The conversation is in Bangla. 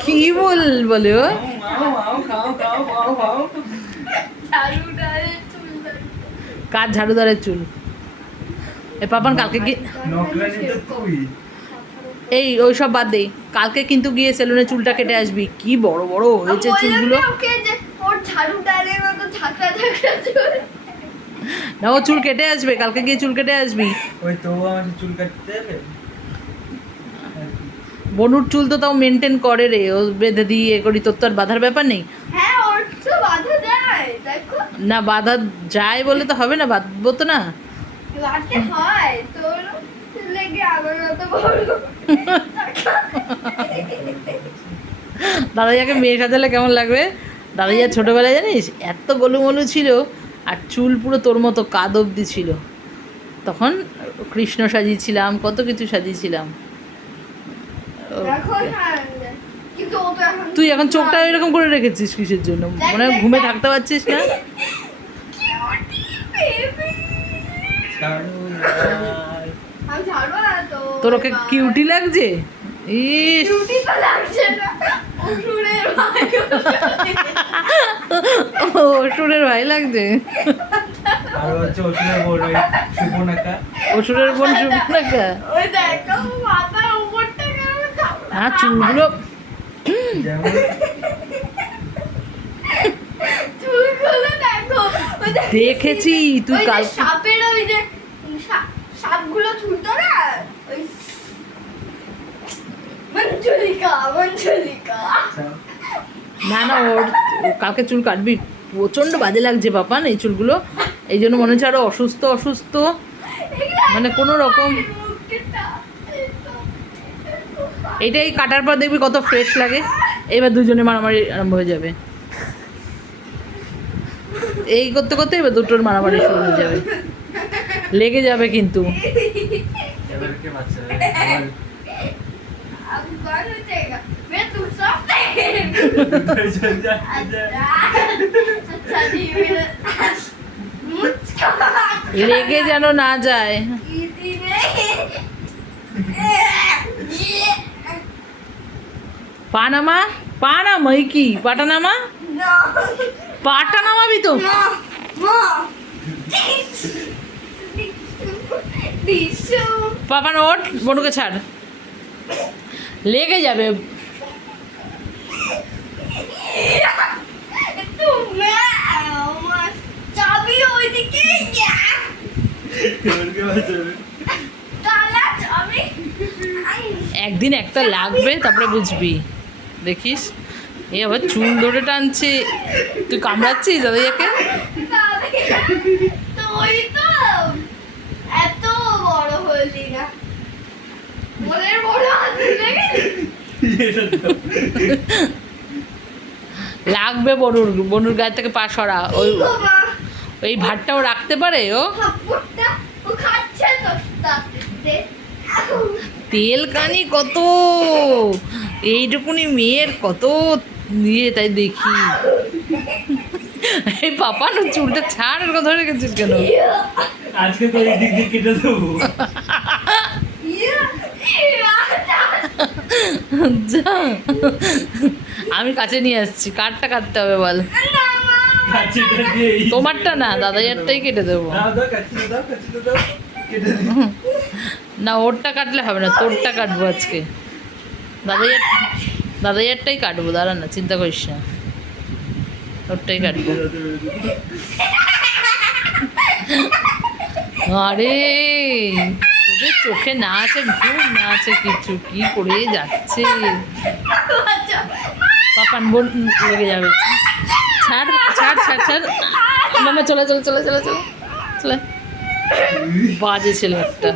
কি বলে ও কার ঝাড়ুদারের চুল এ পাপান কালকে কি এই ওইসব বাদ দেই কালকে কিন্তু গিয়ে সেলুনে চুলটা কেটে আসবি কি বড় বড় হয়েছে চুলগুলো না ও চুল কেটে আসবে কালকে গিয়ে চুল কেটে আসবি ওই তো আমার চুল কাটতে যাবে বনুর চুল তো তাও মেনটেন করে রে ও বেঁধে দিয়ে এ করি তোর তো আর বাঁধার ব্যাপার নেই না বাঁধা যায় বলে তো হবে না বাঁধবো তো না দাদাইয়াকে মেয়ে সাজালে কেমন লাগবে দাদাইয়া ছোটবেলায় জানিস এত গোলুমলু ছিল আর চুল পুরো তোর মতো কাদ অব্দি ছিল তখন কৃষ্ণ সাজিয়েছিলাম কত কিছু সাজিয়েছিলাম তুই এখন চোখটা এরকম করে রেখেছিস কিসের জন্য মনে হয় ঘুমে থাকতে পারছিস না তোর ওকে কিউটি লাগছে ইস অসুরের ভাই লাগছে অসুরের বোন সুবর্ণাকা হ্যাঁ চুলগুলো দেখেছি তুই কাল সাপের ওই যে সাপগুলো ছুটতো না ওই মঞ্জুলিকা না না ওর কালকে চুল কাটবি প্রচণ্ড বাজে লাগছে পাপান এই চুলগুলো এই জন্য মনে হচ্ছে আরো অসুস্থ অসুস্থ মানে কোনো রকম এইটাই কাটার পর দেখবি কত ফ্রেশ লাগে এবার দুজনে মারামারি আরম্ভ হয়ে যাবে এই করতে করতে এবার দুটোর মারামারি শুরু হয়ে যাবে লেগে যাবে কিন্তু লেগে যেন না যায় পানামা পানামাই কি পাটানামা পাটা নামাবি তো পাপা ওঠ বনুকে ছাড় লেগে যাবে একদিন একটা লাগবে তারপরে বুঝবি দেখিস এই আবার চুল ধরে টানছে তুই কামড়াচ্ছিস দাদাইয়াকে এত বড় হলি না মনের বড় লাগবে বনুর বনুর গায়ে থেকে পা সরা ওই ওই ভাতটাও রাখতে পারে ও তেল কানি কত এইটুকুনি মেয়ের কত নিয়ে তাই দেখি এই পাপা না চুলটা ছাড় আর কথা রেখেছিস কেন আজকে তো এই দিক দিয়ে কেটে দেবো যা আমি কাছে নিয়ে আসছি কাটটা কাটতে হবে বল তোমারটা না দাদাইয়ারটাই কেটে দেবো না ওরটা কাটলে হবে না তোরটা কাটবো আজকে দাদাইয়ারটাই কাটবো দাঁড়া না চিন্তা করিস না ওরটাই কাটবো আরে তোদের চোখে না আছে ঘুম না আছে কিছু কি করে যাচ্ছে পাপান বোন লেগে যাবে ছাড় ছাড় ছাড় ছাড় মামা চলে চলে চলে চলে চলে চলে বাজে ছেলে একটা